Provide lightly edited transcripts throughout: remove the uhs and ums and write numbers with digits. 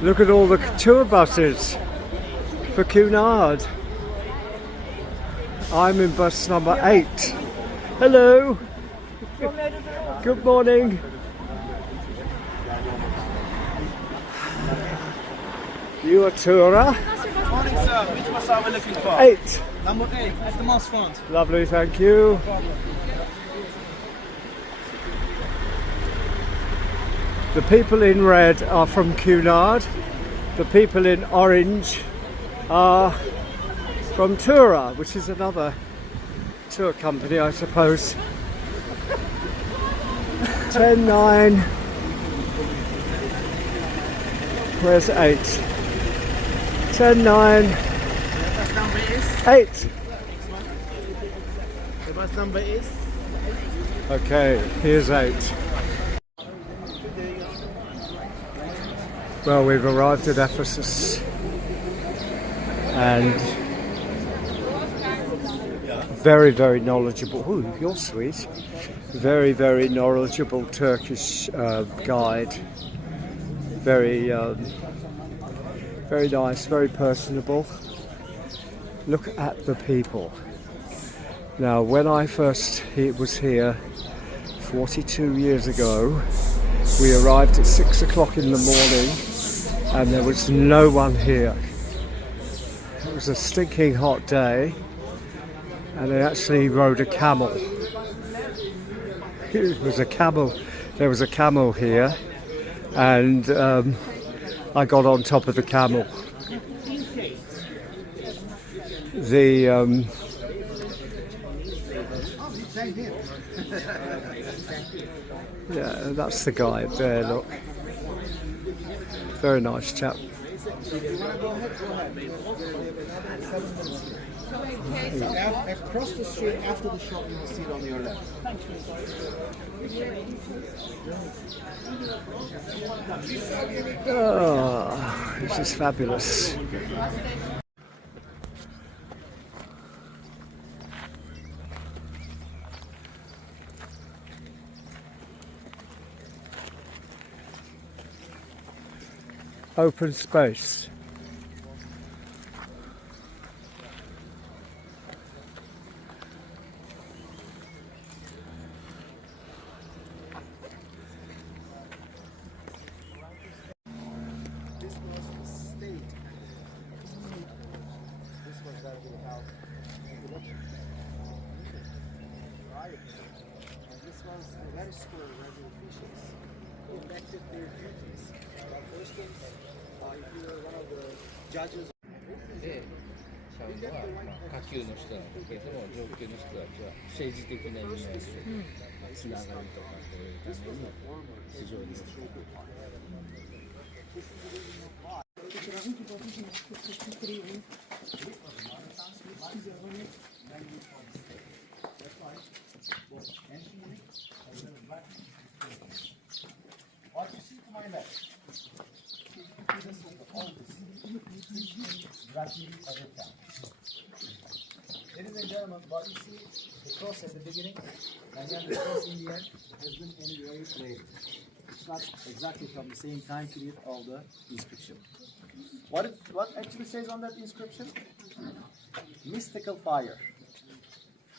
Look at all the tour buses for Cunard. I'm in bus number 8. Hello. Good morning. You a tourer? Morning, sir. Which bus are we looking for? 8. Number 8, at the most front. Lovely, thank you. The people in red are from Cunard. The people in orange are from Tura, which is another tour company, I suppose. 10-9. Where's 8? 10-9. Bus number is? 8. The bus number is? Okay, here's 8. Well, we've arrived at Ephesus and very, very knowledgeable. Oh, you're sweet. Very, very knowledgeable Turkish guide. Very, very nice, very personable. Look at the people. Now, when I first was here 42 years ago, we arrived at 6 o'clock in the morning and there was no one here. It was a stinking hot day and they actually rode a camel. It was a camel. There was a camel here and I got on top of the camel. Yeah, that's the guide there, look. Very nice chap. Across the street after the shop, you will see it on your left. Oh, this is fabulous. Open space. This was the state. This was that without election. Right. And this was the very school where the officials elected their duties. First thing, if you were one of the judges. で、社員は、下級の人なんだけども、上級の人たちは政治的な意味合いで、つながりとかというために非常に What you see to my left, this is the oldest gradually ever found. Ladies and gentlemen, what you see, the cross at the beginning, and then the cross in the end, has been engraved later. It's not exactly from the same time period of the inscription. What actually says on that inscription? Mystical fire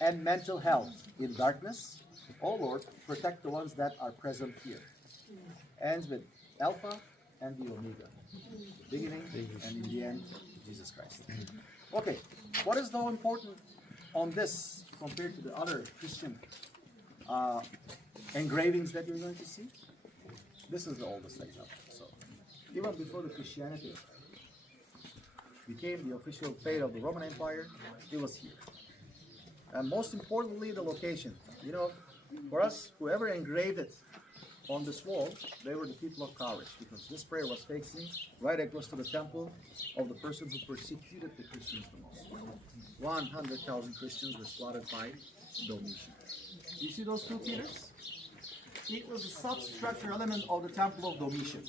and mental health in darkness. Oh Lord, protect the ones that are present here. Ends with Alpha and the Omega, the beginning and in the end, Jesus Christ. Okay, what is though important on this compared to the other Christian engravings that you're going to see? This is the oldest example. So, even before the Christianity became the official faith of the Roman Empire, it was here. And most importantly, the location. You know, for us, whoever engraved it on this wall, they were the people of courage, because this prayer was facing right across to the temple of the person who persecuted the Christians the most. 100,000 Christians were slaughtered by Domitian. You see those two pillars? It was a substructure element of the temple of Domitian.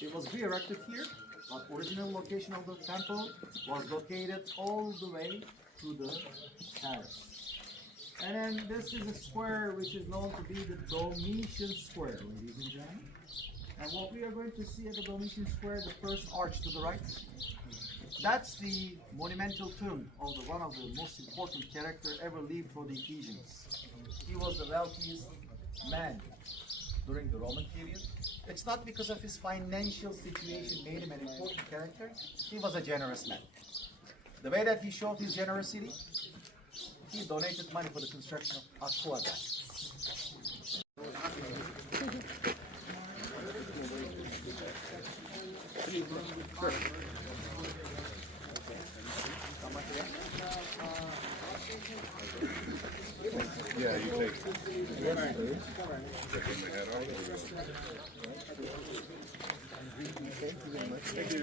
It was re-erected here, but original location of the temple was located all the way to the terrace. And then this is a square which is known to be the Domitian Square, ladies and gentlemen. And what we are going to see at the Domitian Square, the first arch to the right, that's the monumental tomb of one of the most important character ever lived for the Ephesians. He was the wealthiest man during the Roman period. It's not because of his financial situation made him an important character. He was a generous man. The way that he showed his generosity, he donated money for the construction of Aqua Dam. Yeah, you take taking the head off. Thank you.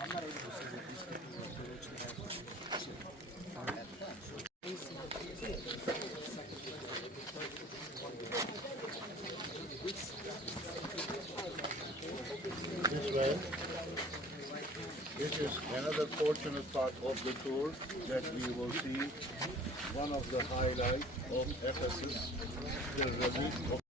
I'm not able to say that these people are at This way. This is another fortunate part of the tour that we will see one of the highlights of Ephesus, the relief of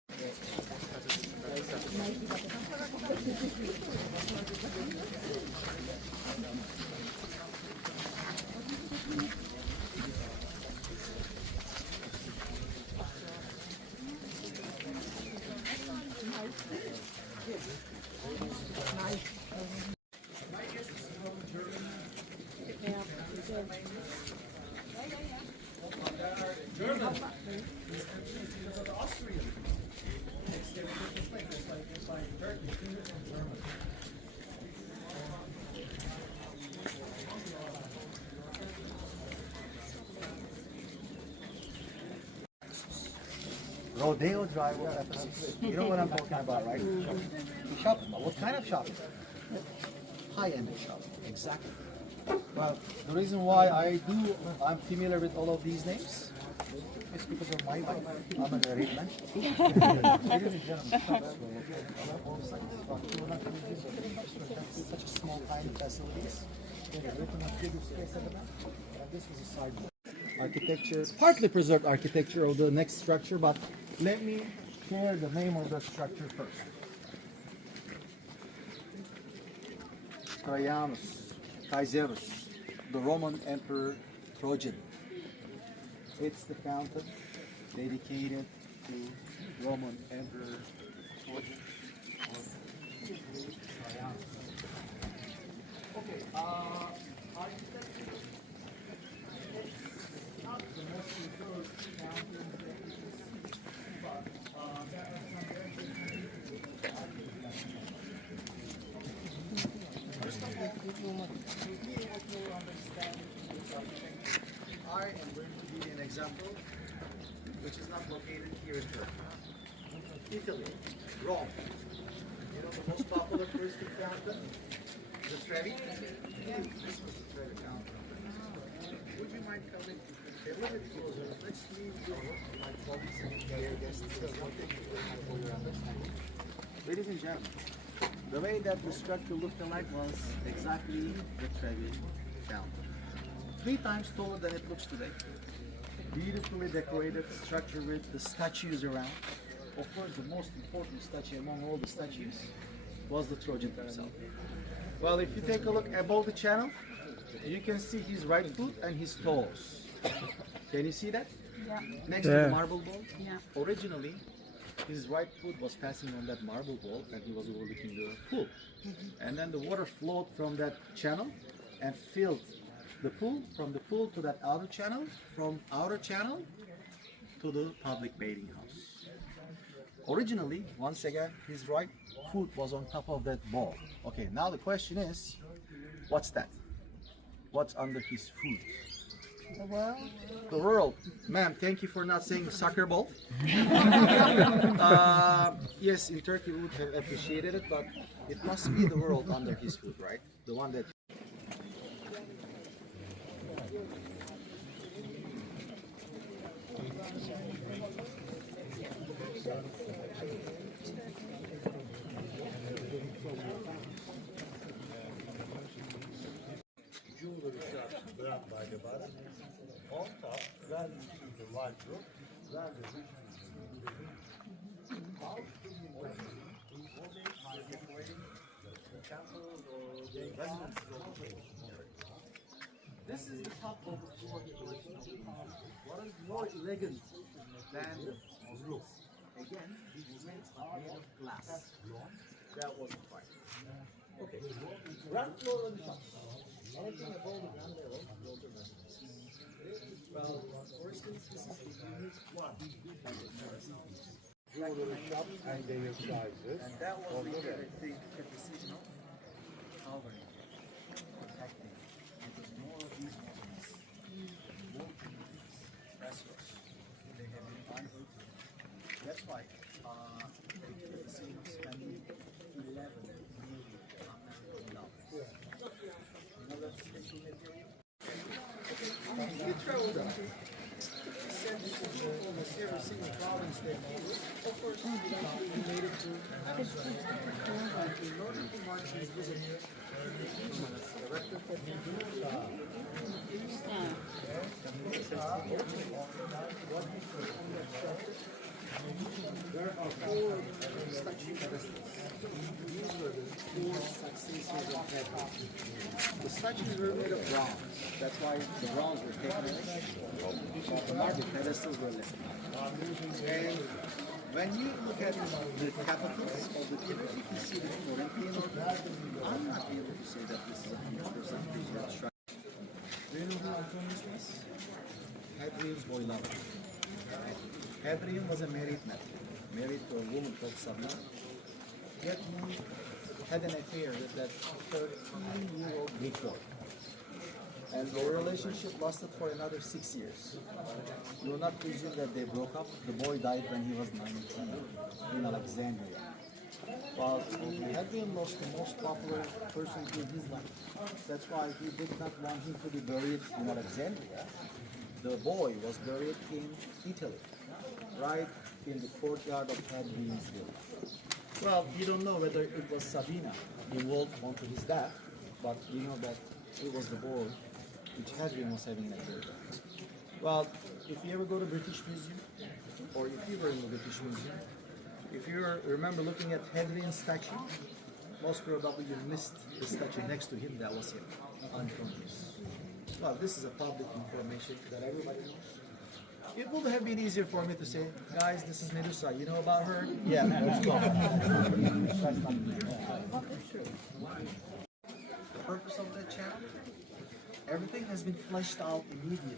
Rodeo Drive of Ephesus. You know what I'm talking about, right? Shopping. What kind of shopping? High-end shopping. Exactly. Well, the reason why I'm familiar with all of these names is because of my wife. I'm a married man. Ladies and gentlemen, shops were located on all sides. About 200 meters, such a small, tiny facilities. They had written up bigger space at the back, and this was a sidewalk. Architecture, partly preserved architecture of the next structure, but let me share the name of the structure first. Caesarus, the Roman Emperor Trojan. It's the fountain dedicated to Roman Emperor Trojan. Okay, architecture is not the most preferred fountain that you can see, but there are some very good First of all, to be able to understand this architecture, I am going to give you an example which is not located here in Turkey. Italy, Rome. You know the most popular touristic fountain? The Trevi? This was the Trevi fountain. Would you mind coming a little bit closer? Let's leave my colleagues and their guests for your understanding. Ladies and gentlemen, the way that the structure looked like was exactly the Trevi fountain. 3 times taller than it looks today. Beautifully decorated structure with the statues around. Of course, the most important statue among all the statues was the Trojan himself. Well, if you take a look above the channel, you can see his right foot and his toes. Can you see that? Yeah. Next to the marble ball? Yeah. Originally, his right foot was passing on that marble ball and he was overlooking the pool. And then the water flowed from that channel and filled the pool, from the pool to that outer channel, from outer channel to the public bathing house. Originally, once again, his right foot was on top of that ball. Okay, now the question is, what's that? What's under his foot? The world? The world. Ma'am, thank you for not saying soccer ball. Yes, in Turkey we would have appreciated it, but it must be the world under his foot, right? The one that... jewelry shops done by the bus. On top, well into the wardrobe, well This is the top of the floor decoration. What is more elegant than the roof? Again, these rooms are made of glass. That was the point. Okay, ground floor on the top. Anything above the ground level, will be residence. Well, for instance, this is the unique one. Go to the shop and their sizes. And that was the decision of covering, protecting, because more of these ones, more communities, frescoes, they have been unable to. That's why they get the decision of spending 11 million American dollars. You know that special material? You traveled up. Sent it to almost every single province they made. Of course, we made it to Amazon. And in order to mark his visit here, director for there are 4 statue pedestals. These were the 4 successors of Edward. The statues were made of bronze. That's why the bronze were taken away. But the marble pedestals were left. And when you look at the capitals of the pillars, you can see the Corinthian order. I'm not able to say that this is 100% preserved structure. Do you know who Antonius was? Hadrian's boy lover. Hadrian was a married man, married to a woman called Sabina. Yet he had an affair with that 13-year-old Greek boy. And the relationship lasted for another 6 years. You will not presume that they broke up. The boy died when he was 19 in Alexandria. But Hadrian was the most popular person in his life. That's why he did not want him to be buried in Alexandria. The boy was buried in Italy, right in the courtyard of Hadrian's villa. Well, you don't know whether it was Sabina involved onto his death, but you know that it was the boy which Hadrian was having an affair with. Well, if you ever go to British Museum, or if you were in the British Museum, if you remember looking at Hadrian's statue, most probably you missed the statue next to him. That was him, Antonius. Well, this is a public information that everybody knows. It would have been easier for me to say, guys, this is Medusa. You know about her? Yeah, let's go. The purpose of that channel? Everything has been fleshed out immediately.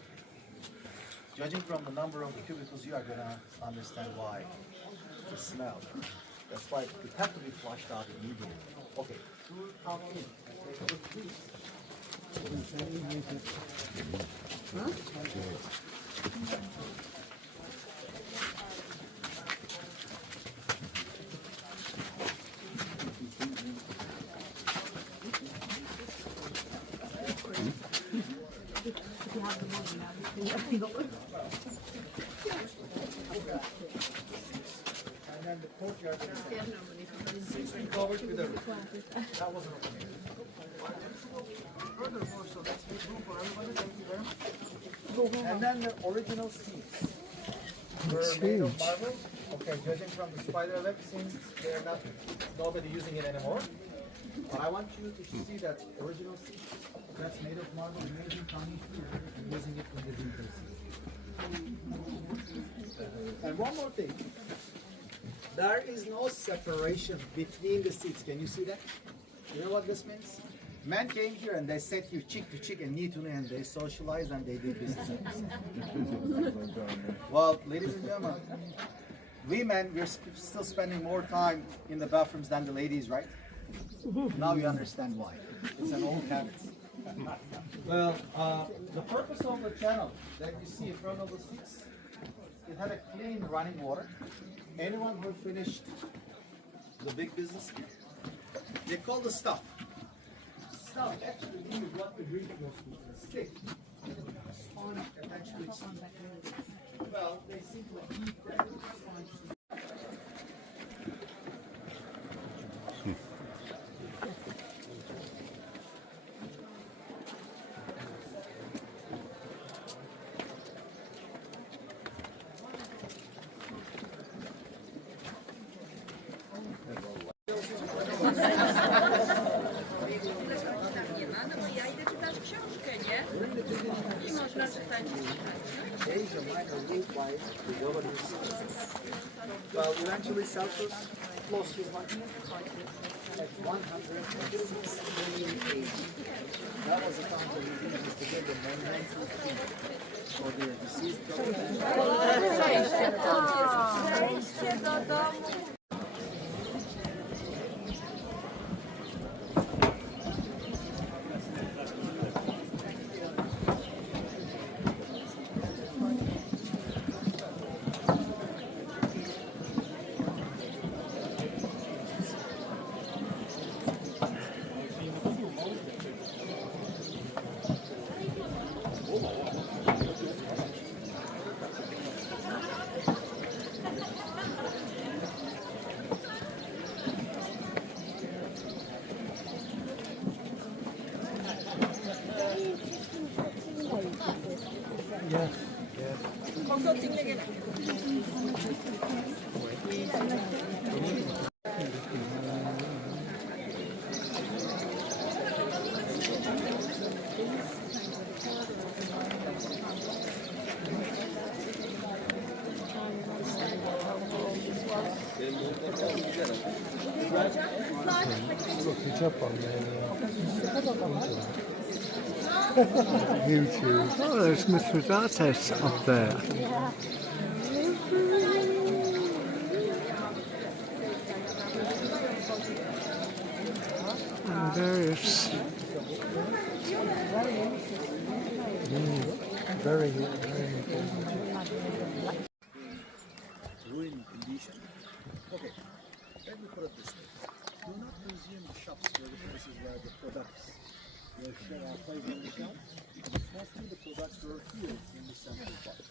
Judging from the number of the cubicles, you are going to understand why. The smell. That's why it had to be flushed out immediately. Okay, come in and take a look, please. And then the courtyard is 6 feet covered with a roof. That wasn't okay. Furthermore, so that's the room for everybody. Thank you very much. And then the original seats were made of marble. Okay, judging from the spider web, since they're not nobody using it anymore. But I want you to see that original seat that's made of marble. Imagine coming here and using it in the winter season. And one more thing. There is no separation between the seats. Can you see that? You know what this means? Men came here and they sat here cheek to cheek and knee to knee and they socialized and they did business. Well, ladies and gentlemen, we men, we're still spending more time in the bathrooms than the ladies, right? Now you understand why. It's an old habit. Well, the purpose of the channel that you see in front of the seats, it had a clean running water. Anyone who finished the big business here, they call the stuff. Stuff actually means what the Greek was stick. Sponge attached to its teeth. Well, they simply heat that sponge. Asia Minor ruled by the Governors. Well, eventually Celsus lost his money at 106 million AD. That was the time when he used to give the monumental fee for their deceased YouTube. Oh, there's Mithridates up there. And various. Very ruined condition. Okay, let me put it this way. Do not consume the shops where the places where the products were placed on the shelves. Mostly the products were here in the central part.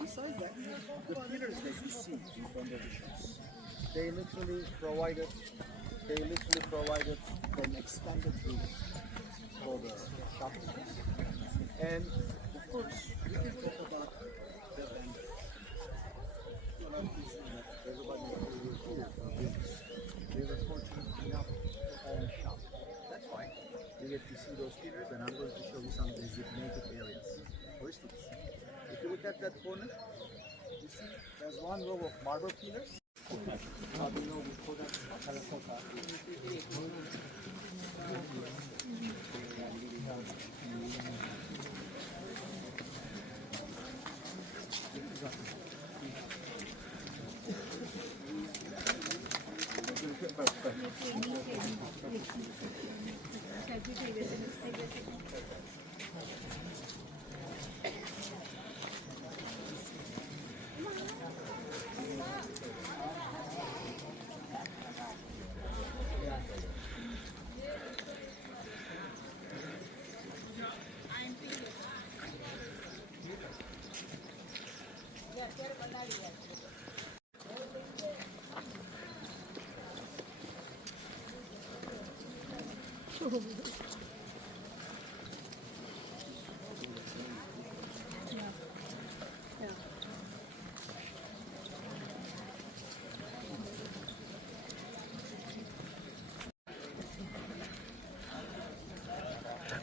Besides that, the pillars that you see in front of the shops, they literally provided an extended route for the shopkeepers. And of course, we can talk about the vendors. Everybody who was here for business, they were fortunate enough to own shop. That's why you get to see those pillars, and I'm going to show you some designated areas. For instance, if you look at that corner, you see there's one row of marble pillars.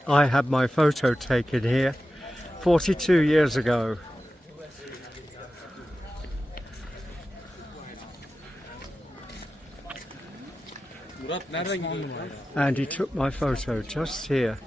I had my photo taken here 42 years ago. And he took my photo just here.